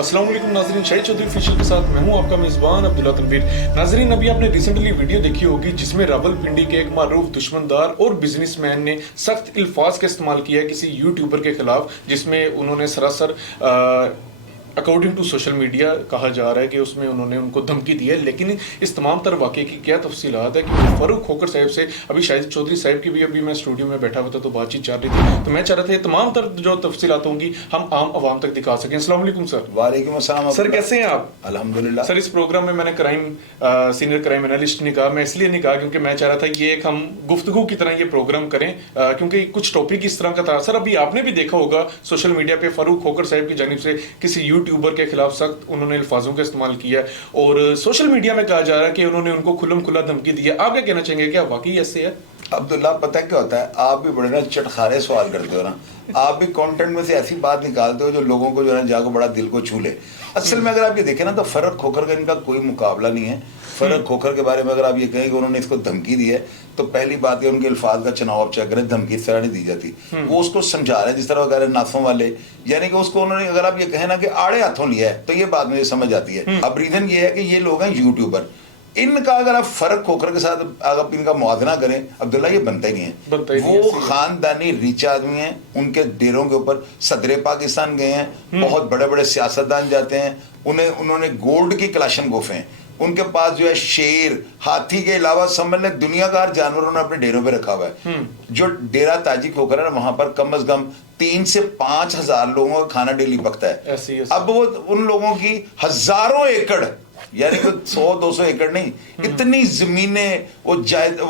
अस्सलाम वालेकुम नाज़रीन, शाहिद चौधरी ऑफिशियल के साथ मैं हूं आपका मेज़बान अब्दुल्ला तनवीर। नाज़रीन, अभी आपने रिसेंटली वीडियो देखी होगी जिसमें रावलपिंडी के एक मारूफ दुश्मनदार और बिजनेसमैन ने सख्त अल्फाज का इस्तेमाल किया है किसी यूट्यूबर के खिलाफ, जिसमें उन्होंने सरासर अकॉर्डिंग टू सोशल मीडिया कहा जा रहा है कि उसमें उन्होंने उनको धमकी दी है। लेकिन इस तमाम तर वाक़े की क्या तफसीलात है कि फ़ारूक खोखर साहब से अभी शाहिद चौधरी साहब की भी अभी मैं स्टूडियो में बैठा हुआ था तो बातचीत चल रही थी, तो मैं चाह रहा था ये तमाम तर जो तफसीलात होंगी हम आम आवाम तक दिखा सकें। अस्सलाम वालेकुम सर। वालेकुम अस्सलाम सर, कैसे हैं आप? अल्हम्दुलिल्लाह। सर, इस प्रोग्राम में मैंने सीनियर क्राइम एनालिस्ट नहीं कहा, मैं इसलिए नहीं कहा क्योंकि मैं चाह रहा था ये एक हम गुफ्तगू की तरह ये प्रोग्राम करें, क्योंकि कुछ टॉपिक इस तरह का था। सर, अभी आपने भी देखा होगा सोशल मीडिया पे फ़ारूक खोखर साहब की जानिब से किसी यूट्यूबर के खिलाफ सख्त उन्होंने अल्फाजों का इस्तेमाल किया और सोशल मीडिया में कहा जा रहा है कि उन्होंने उनको खुल्लम खुल्ला धमकी दी है। आप क्या कहना चाहेंगे, क्या वाकई ऐसे है? अब्दुल्ला, पता है क्या होता है, आप भी बड़े ना चटखारे सवाल करते हो ना, आप भी कंटेंट में से ऐसी बात निकालते हो जो लोगों को जो है जाकर बड़ा दिल को छू ले। असल में अगर आप ये देखें ना तो फ़ारूक खोखर का इनका कोई मुकाबला नहीं है। फ़ारूक खोखर के बारे में अगर आप ये कहें कि उन्होंने इसको धमकी दी है तो पहली बात है उनके अल्फाज का चुनाव आप चेक करें, धमकी इस तरह नहीं दी जाती। वो उसको समझा रहे हैं जिस तरह वगैरह नासों वाले, यानी कि उसको उन्होंने अगर आप ये कहें ना कि आड़े हाथों लिया है तो ये बात मुझे समझ आती है। अब रीजन ये है कि ये लोग हैं यूट्यूबर, इनका अगर आप फ़ारूक खोखर के साथ अगर इनका मुआवजा करें अब्दुल्ला, ये बनता ही नहीं है। वो खानदानी रीच आदमी हैं, उनके डेरों के ऊपर सदरे पाकिस्तान गए हैं, बहुत बड़े बड़े सियासतदान जाते हैं, उन्होंने गोल्ड की कलाशनकोफ हैं, उनके पास जो है शेर हाथी के अलावा समझ लें दुनिया का हर जानवर उन्होंने अपने डेरों पे रखा हुआ है। जो डेरा ताजी खोखर है ना, वहां पर कम से कम 3 से 5 हजार लोगों का खाना डेली पकता है। अब वो उन लोगों की हजारों एकड़, यानी कि 100-200 एकड़ नहीं, इतनी जमीनें, वो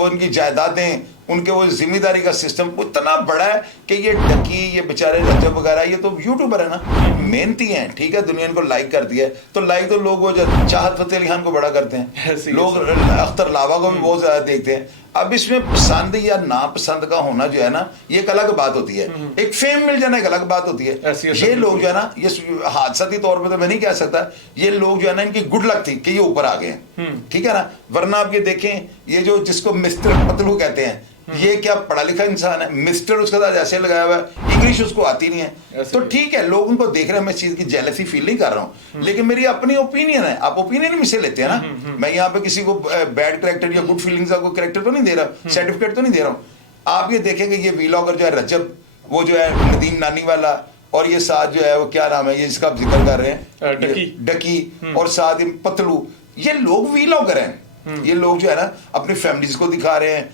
उनकी जायदादें, उनके वो जिम्मेदारी का सिस्टम इतना बड़ा है कि ये डकी, ये बेचारे रजब वगैरह, ये तो यूट्यूबर है ना, मेहनती हैं, ठीक है, दुनिया इनको लाइक करती है तो लाइक तो लोग वो चाहत फतेह अली खान को बड़ा करते हैं, लोग अख्तर लावा को भी बहुत ज्यादा देखते हैं। अब इसमें पसंद या नापसंद का होना जो है ना, ये एक अलग बात होती है, एक फेम मिल जाना एक अलग बात होती है। ये लोग जो है ना, ये हादसाती तौर पे तो मैं नहीं कह सकता, ये लोग जो है ना, इनकी गुड लक थी कि ये ऊपर आ गए हैं, ठीक है ना, वरना आप ये देखें, ये जो जिसको मिस्टर पतलू कहते हैं, ये क्या पढ़ा लिखा इंसान है, मिस्टर उसके साथ ऐसे लगाया हुआ है, इंग्लिश उसको आती नहीं है, तो ठीक है, लोग उनको देख रहे हैं, मैं इस चीज की जेलसी फील नहीं कर रहा हूँ, लेकिन मेरी अपनी ओपिनियन है, आप ओपिनियन मुझसे लेते हैं ना, मैं यहाँ पे किसी को बैड कैरेक्टर या गुड फीलिंग्स का कैरेक्टर तो नहीं दे रहा, सर्टिफिकेट तो नहीं दे रहा हूँ। आप ये देखेंगे ये वीलॉगर जो है रजब, वो जो है नदीम नानी वाला, और ये साथ जो है वो क्या नाम है, ये इसका जिक्र कर रहे हैं डकी, और साथ ही पतलू, ये लोग वीलॉगर हैं, ये लोग जो है ना अपनी फैमिलीज को दिखा रहे हैं,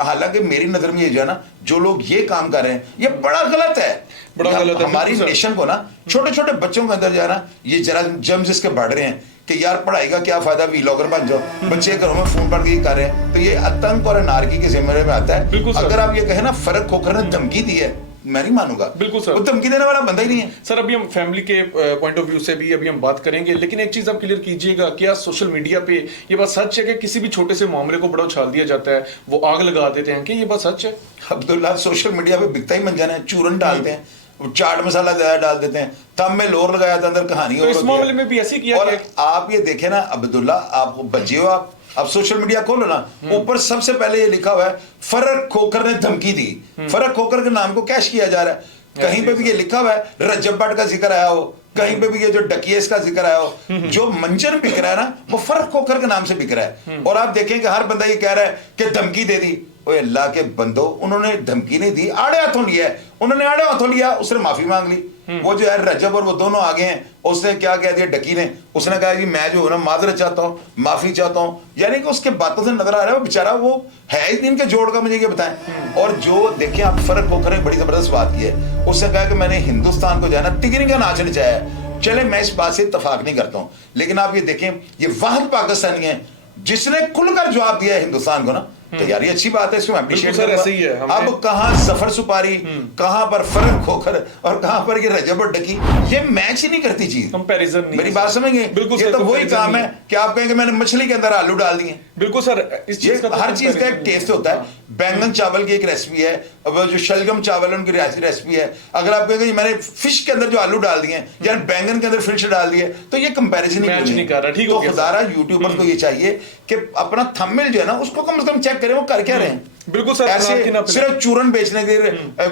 हालांकि मेरी नजर में ये जो है ना, जो लोग ये काम कर रहे हैं ये बड़ा गलत है, बड़ा गलत है। हमारी नेशन को ना, छोटे छोटे बच्चों के अंदर जो है ना, ये जरा जम्स इसके बढ़ रहे हैं कि यार पढ़ाई का क्या फायदा, वीलॉगर बन जाओ, बच्चे घरों में फोन पढ़ के कर रहे हैं, तो ये आतंक और अनारकी के जिम्मेदारी में आता है। अगर आप ये कहें ना फ़ारूक खोखर ने धमकी दी है, मैं नहीं मानूंगा, बिल्कुल सर, वो धमकी देने वाला बंदा ही नहीं है। सर, अभी हम फैमिली के पॉइंट ऑफ व्यू से भी अभी हम बात करेंगे, लेकिन एक चीज आप क्लियर कीजिएगा, क्या सोशल मीडिया पे ये बात सच है कि किसी भी छोटे से मामले को बड़ा उछाल दिया जाता है, वो आग लगा देते हैं, कि ये बात सच है? अब्दुल्ला, सोशल मीडिया पे बिकता ही मंजन है, चूरन डालते हैं, चाट मसाला ज्यादा डाल देते हैं, तब में लोर लगाया था, अंदर कहानी तो इस मामले में भी ऐसे किया। और आप ये देखें ना अब्दुल्ला, आप बचे हो, आप सोशल मीडिया खोलो ना, ऊपर सबसे पहले ये लिखा हुआ है फ़ारूक खोखर ने धमकी दी, फ़ारूक खोखर के नाम को कैश किया जा रहा है, कहीं पे भी ये लिखा हुआ है रजब भट्ट का जिक्र आया हो, कहीं पे भी ये जो डकियस का जिक्र आया हो, जो मंजर बिक रहा है ना, वो फ़ारूक खोखर के नाम से बिक रहा है। और आप देखें कि हर बंदा ये कह रहा है कि धमकी दे दी, ओए अल्लाह के बंदो, उन्होंने धमकी नहीं दी, आड़े हाथों लिया है, उन्होंने आड़े हाथों लिया, उसने माफी मांग ली, वो जो है रजब और वो दोनों आगे हैं, उसने क्या कह दिया डकी ने, उसने कहा कि मैं जो है ना माजरत चाहता हूँ, माफी चाहता हूँ, यानी कि उसके बातों से नजर आ रहा है वो बेचारा वो है ही इनके जोड़ का, मुझे ये बताएं। और जो देखें आप फ़ारूक खोखर ने बड़ी जबरदस्त बात की है, उसने कहा कि मैंने हिंदुस्तान को जो है ना तिगरी का नाच नचाया है, चले मैं इस बात से इत्तफाक नहीं करता हूँ, लेकिन आप ये देखें, ये वाहिद पाकिस्तानी है जिसने खुलकर जवाब दिया है हिंदुस्तान को ना तो यार ये अच्छी बात है, इसको अप्रिशिएट बिल्कुल सर, ऐसे ही है, हमें- अब कहाँ सफर सुपारी, कहाँ पर फर्क खोखर और कहाँ पर ये रजब और डकी, ये मैच ही नहीं करती चीज। कंपैरिजन नहीं मेरी है बात सर। समझ गए? बिल्कुल ये सर, तो वही comparison काम नहीं है कि आप कहेंगे मैंने मछली के अंदर आलू डाल दिए। बिल्कुल सर, इस ये चीज का तो हर चीज का एक comparison नहीं टेस्ट होता है। बैंगन चावल की एक रेसिपी है, अब वो जो शलगम चावल है उनकी रेसिपी है। अगर आप कहेंगे मैंने फिश के अंदर जो आलू डाल दिए या बैंगन के अंदर फिश डाल दिए, तो ये कंपैरिजन मैच नहीं कर रहा। ठीक तो हो गया खुदारा यूट्यूबर को ये चाहिए कि अपना थंबनेल जो है ना उसको कम से कम चेक करें वो कर क्या रहे हैं। बिल्कुल सर, ऐसे अपना- अपना- सिर्फ चूरन बेचने के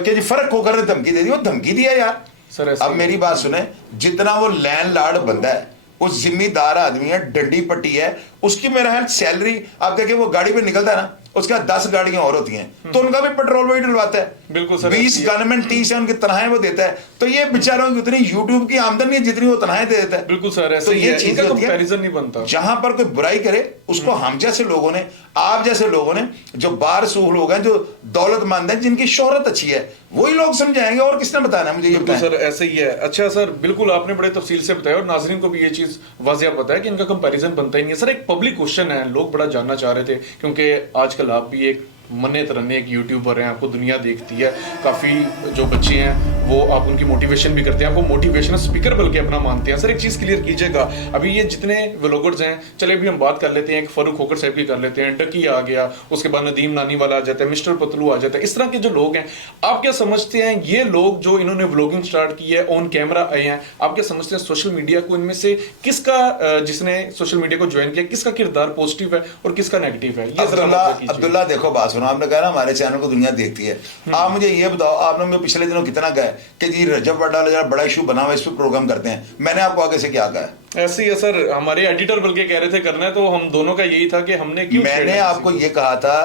कि जी फर्क होकर ने धमकी दे दी, वो धमकी दिया यार। सर, ऐसे अब ही मेरी बात सुने, जितना वो लैंड लॉर्ड बंदा है, वो जिम्मेदार आदमी है, डंडी पट्टी है, उसकी मेरा ख्याल सैलरी आप देखिए वो गाड़ी पे निकलता है ना, उसके बाद 10 गाड़ियां और होती हैं, तो उनका भी पेट्रोल वही डलवाता है। बिल्कुल सर, 20 ऐसी है। गवर्नमेंट 30 है उनकी तनख्वाहें वो देता है, तो ये बेचारों की उतनी यूट्यूब की आमदनी है जितनी वो तनख्वाहें दे देता है। बिल्कुल सर, ऐसे तो ही ये है, चीजें इनका होती हैं। कंपैरिजन नहीं बनता। जहां पर कोई बुराई करे उसको हम जैसे लोगों ने, आप जैसे लोगों ने, जो बारसूह लोग हैं, जो दौलतमंद हैं, जिनकी शोहरत अच्छी है, वही लोग समझाएंगे। और किसने बताना है मुझे ये बिल्कुल बताएं। सर, ऐसे ही है। अच्छा सर, बिल्कुल आपने बड़े तफसील से बताया और नाजरीन को भी ये चीज वाजिया पता है कि इनका कंपैरिजन बनता ही नहीं है। सर एक पब्लिक क्वेश्चन है, लोग बड़ा जानना चाह रहे थे, क्योंकि आजकल आप भी एक मन्ने तरन्ने एक यूट्यूबर हैं, आपको दुनिया देखती है, काफ़ी जो बच्चे हैं वो आप उनकी मोटिवेशन भी करते हैं, आपको मोटिवेशनल स्पीकर बल्कि अपना मानते हैं। सर एक चीज़ क्लियर कीजिएगा, अभी ये जितने व्लॉगर्स हैं, चले अभी हम बात कर लेते हैं, एक फारूक खोकर साहब की कर लेते हैं, डकी आ गया, उसके बाद नदीम नानी वाला आ जाता है, मिस्टर पतलू आ जाता है, इस तरह के जो लोग हैं, आप क्या समझते हैं ये लोग जो इन्होंने व्लॉगिंग स्टार्ट की है, ऑन कैमरा आए हैं, आप क्या समझते हैं सोशल मीडिया को इनमें से किसका, जिसने सोशल मीडिया को ज्वाइन किया, किसका किरदार पॉजिटिव है और किसका नेगेटिव है? ये जरा वाज़ेह कीजिए। अब्दुल्ला देखो बात सुनो, आपने कहा ना हमारे चैनल को दुनिया देखती है। आप मुझे ये बताओ, आपने मुझे पिछले दिनों कितना कहा है कि जी रजब वाला बड़ा इशू बना हुआ है, इस पर प्रोग्राम करते हैं, मैंने आपको आगे से क्या कहा है? ऐसे ही है सर, हमारे एडिटर बल्कि कह रहे थे करना है, तो हम दोनों का यही था कि हमने क्यों मैंने आपको ये कहा था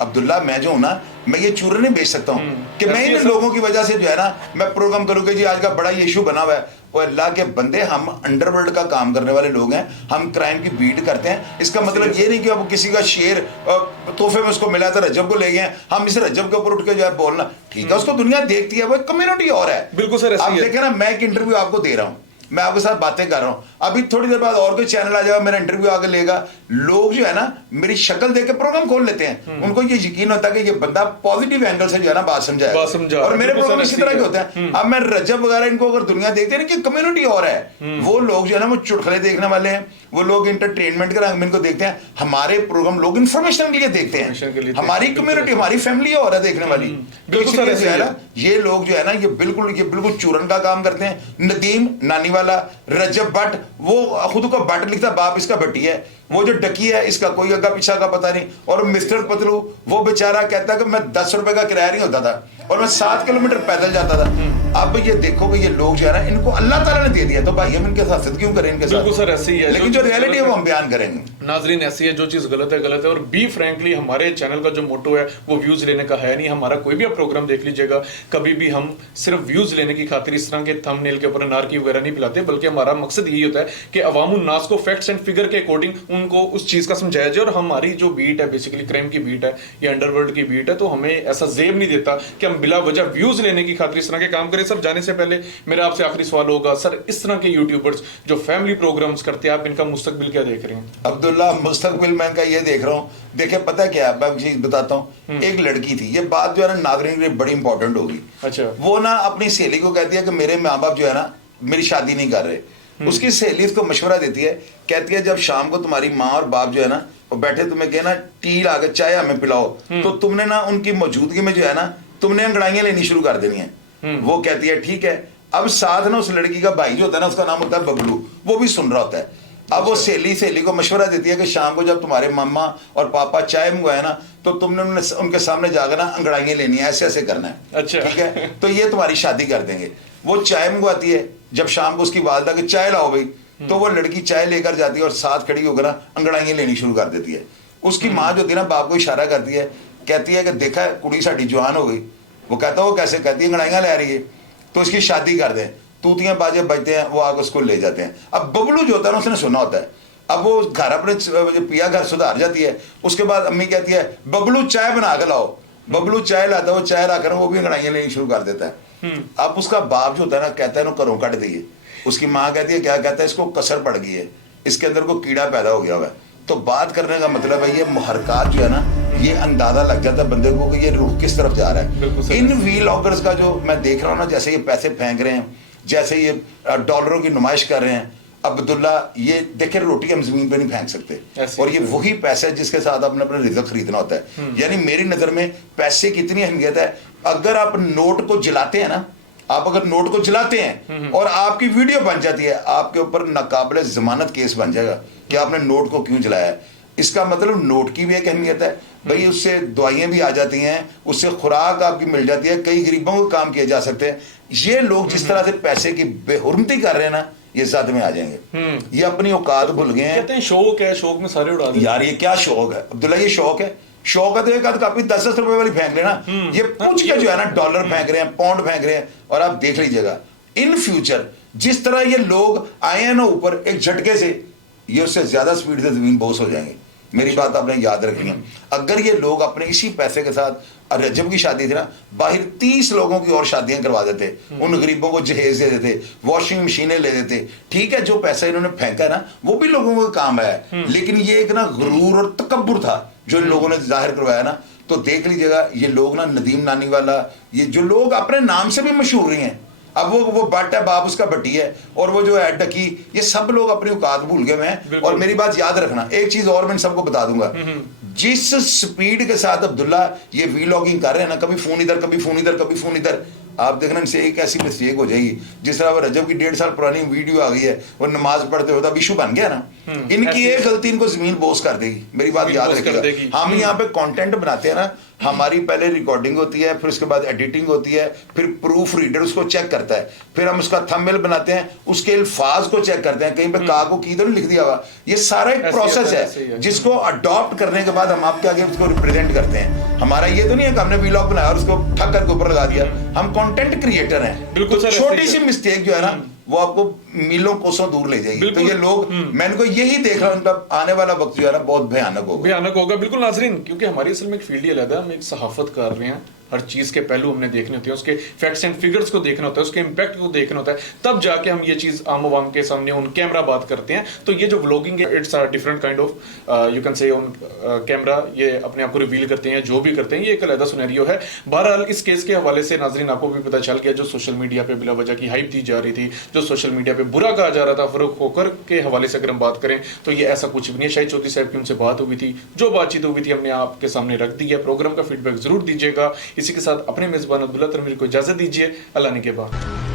अब्दुल्ला, मैं जो हूं ना, मैं ये चूरन नहीं बेच सकता हूं कि मैं इन लोगों की वजह से जो है ना मैं प्रोग्राम करूंगा जी आज का बड़ा इशू बना हुआ है। और अल्लाह के बंदे, हम अंडरवर्ल्ड का काम करने वाले लोग हैं, हम क्राइम की बीट करते हैं। इसका मतलब ये नहीं कि अब किसी का शेर तोहफे में उसको मिला था, रजब को ले गए, हम इस रजब के ऊपर उठ के जो है बोलना ठीक है, उसको दुनिया देखती है, वो कम्युनिटी और है। बिल्कुल सर, ऐसे आप ही है। देखें ना, मैं एक इंटरव्यू आपको दे रहा हूं, मैं आपके साथ बातें कर रहा हूं, अभी थोड़ी देर बाद और कोई चैनल आ जाएगा, मेरा इंटरव्यू आगे लेगा, लोग जो है ना मेरी शक्ल देख के प्रोग्राम खोल लेते हैं, उनको ये यकीन होता है कि ये बंदा पॉजिटिव एंगल से जो है ना बात समझाएगा। और मेरे प्रोग्राम इसी तरह के होते हैं। अब मैं रजब वगैरह इनको अगर दुनिया देखती है ना कि कम्युनिटी और है, वो लोग जो है ना वो चुटकुले देखने वाले हैं, वो लोग इंटरटेनमेंट के रंग में इनको देखते हैं। हमारे प्रोग्राम लोग इन्फॉर्मेशन के लिए देखते हैं, हमारी कम्युनिटी, हमारी फैमिली और है देखने वाली। बिल्कुल सर, ऐसे है ना, ये लोग जो है ना ये बिल्कुल चूरन का काम करते हैं। नदीम नानी वाला, रजब भट्ट, वो खुद को भट्ट लिखता, बाप इसका भट्टी है, वो जो डकी है इसका कोई अग्गा पीछा का पता नहीं। और मिस्टर पतलू, वो बेचारा कहता है कि मैं 10 रुपए का किराया नहीं होता था और मैं 7 किलोमीटर पैदल जाता था। अब ये देखो कि ये लोग जो है ना इनको अल्लाह ताला ने दे दिया, तो भाई हम इनके साथ क्यों करें इनके साथ? बिल्कुल सर, ऐसे ही है। लेकिन जो रियलिटी है वो हम बयान करेंगे। नाजरीन ऐसी है, जो चीज़ गलत है गलत है। और बी फ्रैंकली हमारे चैनल का जो मोटो है वो व्यूज लेने का है नहीं। हमारा कोई भी आप प्रोग्राम देख लीजिएगा, कभी भी हम सिर्फ व्यूज लेने की खातिर इस तरह के थंबनेल के ऊपर नारकी वगैरह नहीं पिलाते, बल्कि हमारा मकसद यही होता है कि अवामुन नास को फैक्ट्स एंड फिगर के अकॉर्डिंग उनको उस चीज का समझाया जाए। और हमारी जो बीट है बेसिकली क्राइम की बीट है या अंडरवर्ल्ड की बीट है, तो हमें ऐसा जेब नहीं देता कि हम बिला वजह व्यूज लेने की खातिर इस तरह के काम करें। सर जाने से पहले मेरा आपसे आखिरी सवाल होगा, सर इस तरह के यूट्यूबर्स जो फैमिली प्रोग्राम्स करते हैं, आप इनका मुस्तकबिल क्या देख रहे हैं? अब्दुल्ला, मुस्तकबिल मैं इनका ये देख रहा हूँ, देखिए पता क्या है, मैं चीज बताता हूँ। एक लड़की थी, ये बात जो है ना नागरिक के लिए बड़ी इंपॉर्टेंट होगी। अच्छा। वो ना अपनी सहेली को कहती है कि मेरे माँ बाप जो है ना मेरी शादी नहीं कर रहे। उसकी सहेली उसको मशवरा देती है, कहती है जब शाम को तुम्हारी माँ और बाप जो है ना वो बैठे, तुम्हें कहे ना टी ला के चाय हमें पिलाओ, तो तुमने ना उनकी मौजूदगी में जो है ना तुमने अंगड़ाइयां लेनी शुरू कर देनी है। वो कहती है ठीक है। अब साथ ना उस लड़की का भाई जो होता है ना, उसका नाम होता है बबलू, वो भी सुन रहा होता है। अब वो सहेली को मशवरा देती है कि शाम को जब तुम्हारे मामा और पापा चाय मंगवाए ना, तो तुमने उनके सामने जाकर ना अंगड़ाइयां लेनी है, ऐसे ऐसे करना है। अच्छा। ठीक है, तो ये तुम्हारी शादी कर देंगे। वो चाय मंगवाती है, जब शाम को उसकी वालदा की चाय लाओ भाई, तो वो लड़की चाय लेकर जाती है और साथ खड़ी होकर ना अंगड़ाइयां लेनी शुरू कर देती है। उसकी माँ जो थी ना बाप को इशारा करती है, कहती है कि देखा है कुड़ी साड़ी जवान हो गई। वो कहता है वो कैसे? कहती है अंगड़ाइयां ले रही है, तो इसकी शादी कर दें। तूतियां बाजे बजते हैं, वो आगे उसको ले जाते हैं। अब बबलू जो होता है ना उसने सुना होता है। अब वो घर अपने पिया घर सुधार जाती है। उसके बाद अम्मी कहती है बबलू चाय बना के लाओ। बबलू चाय लाता है, वो चाय लाकर वो भी अंगड़ाइयां लेनी शुरू कर देता है। अब उसका बाप जो होता है ना कहता है ना घरों कट दिए। उसकी माँ कहती है क्या? कहता है इसको कसर पड़ गई है, इसके अंदर को कीड़ा पैदा हो गया हुआ है। तो बात करने का मतलब है ये मुहरकात जो है ना ये अंदाजा लग जाता है बंदे को कि ये रुख किस तरफ जा रहा बिल्कुल है। सही। इन व्लॉगर्स का जो मैं देख रहा हूँ ना, जैसे ये पैसे फेंक रहे हैं, जैसे ये डॉलरों की नुमाइश कर रहे हैं, अब्दुल्ला ये देखे रोटी हम जमीन पे नहीं फेंक सकते, ऐसे और ये ही। वही पैसा है जिसके साथ आपने अपना रिजक खरीदना होता है। यानी मेरी नजर में पैसे की इतनी अहमियत है, अगर आप नोट को जलाते हैं ना, आप अगर नोट को जलाते हैं और आपकी वीडियो बन जाती है, आपके ऊपर नाकाबिले जमानत केस बन जाएगा कि आपने नोट को क्यों जलाया है। इसका मतलब नोट की भी एक अहमियत है भाई, उससे दवाइयां भी आ जाती हैं, उससे खुराक आपकी मिल जाती है, कई गरीबों को काम किए जा सकते हैं। ये लोग जिस तरह से पैसे की बेहुरमती कर रहे हैं ना, ये साथ में आ जाएंगे। ये अपनी औकात भूल गए हैं। कहते हैं शौक है, शौक में सारे उड़ा देते हैं। यार ये क्या शौक है अब्दुल्ला, ये शौक है? शौक है तो एक आध कापी 10-10 रुपए वाली फेंक लेना। ये पूछ के जो है ना डॉलर फेंक रहे हैं, पाउंड फेंक रहे हैं, और आप देख लीजिएगा इन फ्यूचर जिस तरह ये लोग आए हैं ना ऊपर एक झटके से, ये उससे ज्यादा स्पीड से जमीन बोस हो जाएंगे। मेरी बात आपने याद रखनी है। अगर ये लोग अपने इसी पैसे के साथ, रजब की शादी थी ना, बाहर 30 लोगों की और शादियां करवा देते, उन गरीबों को जहेज दे देते, वॉशिंग मशीनें ले देते। ठीक है, जो पैसा इन्होंने फेंका है ना, वो भी लोगों को काम आया, लेकिन ये एक ना गुरूर और तकब्बुर था जो इन लोगों ने जाहिर करवाया ना। तो देख लीजिएगा ये लोग ना, नदीम नानी वाला, ये जो लोग अपने नाम से भी मशहूर नहीं है, अब वो बट है, बाप उसका बटी है, और वो जो है डकी, ये सब लोग अपनी औकात भूल गए हैं। और मेरी बात याद रखना, एक चीज और मैं सबको बता दूंगा, जिस स्पीड के साथ अब्दुल्ला ये वीलॉगिंग कर रहे हैं ना, कभी फोन इधर, कभी फोन इधर, कभी फोन इधर, आप देखना इनसे एक ऐसी मिस्टेक हो जाएगी जिस तरह वो रजब की 1.5 साल पुरानी वीडियो आ गई है, वो नमाज पढ़ते हुए तब इशू बन गया ना, इनकी एक गलती इनको जमीन बोस कर देगी। मेरी बात याद रखिएगा, हम यहाँ पे कंटेंट बनाते हैं ना, हमारी पहले रिकॉर्डिंग होती है, फिर उसके बाद एडिटिंग होती है, फिर प्रूफ रीडर उसको चेक करता है, फिर हम उसका थंबनेल बनाते हैं, उसके अल्फाज को चेक करते हैं, कहीं पे का को की तो नहीं लिख दिया हुआ। ये सारा एक प्रोसेस है जिसको अडॉप्ट करने के बाद हम आपके आगे उसको रिप्रेजेंट करते हैं। हमारा ये तो नहीं है कि हमने वीलॉग बनाया और उसको ठक करके ऊपर लगा दिया। हम कंटेंट क्रिएटर हैं। बिल्कुल तो सर, छोटी सी मिस्टेक जो है ना, वो आपको मीलों कोसों दूर ले जाएगी। तो ये लोग, मैं इनको यही देख रहा हूँ, उनका आने वाला वक्त जो है ना बहुत भयानक होगा। बिल्कुल नाजरीन, क्योंकि हमारी असल में एक फील्ड ही अलग है। हम एक सहाफत कर रहे हैं, हर चीज के पहलू हमने देखने होते हैं, उसके फैक्ट्स एंड फिगर्स को देखना होता है, उसके इंपैक्ट को देखना होता है, तब जाके हम ये चीज आम आवाम के सामने उन कैमरा बात करते हैं। तो ये जो व्लॉगिंग है, it's a different kind of you can say on camera, ये अपने आप को रिवील करते हैं, जो भी करते हैं, ये एक अलग सिनेरियो है। बहरहाल इस केस के हवाले से नाजरीन आपको भी पता चल गया, जो सोशल मीडिया पे बिला वजह की हाइप दी जा रही थी, जो सोशल मीडिया पे बुरा कहा जा रहा था, फरूख खोकर के हवाले से अगर हम बात करें तो ये ऐसा कुछ भी नहीं है। शाहिद चौधरी साहब की उनसे बात हुई थी, जो बातचीत हुई थी हमने आपके सामने रख दी है। प्रोग्राम का फीडबैक जरूर दीजिएगा। इसी के साथ अपने मेजबान अब्दुल्ला तरमीर को इजाजत दीजिए। अल्लाह ने के बाद।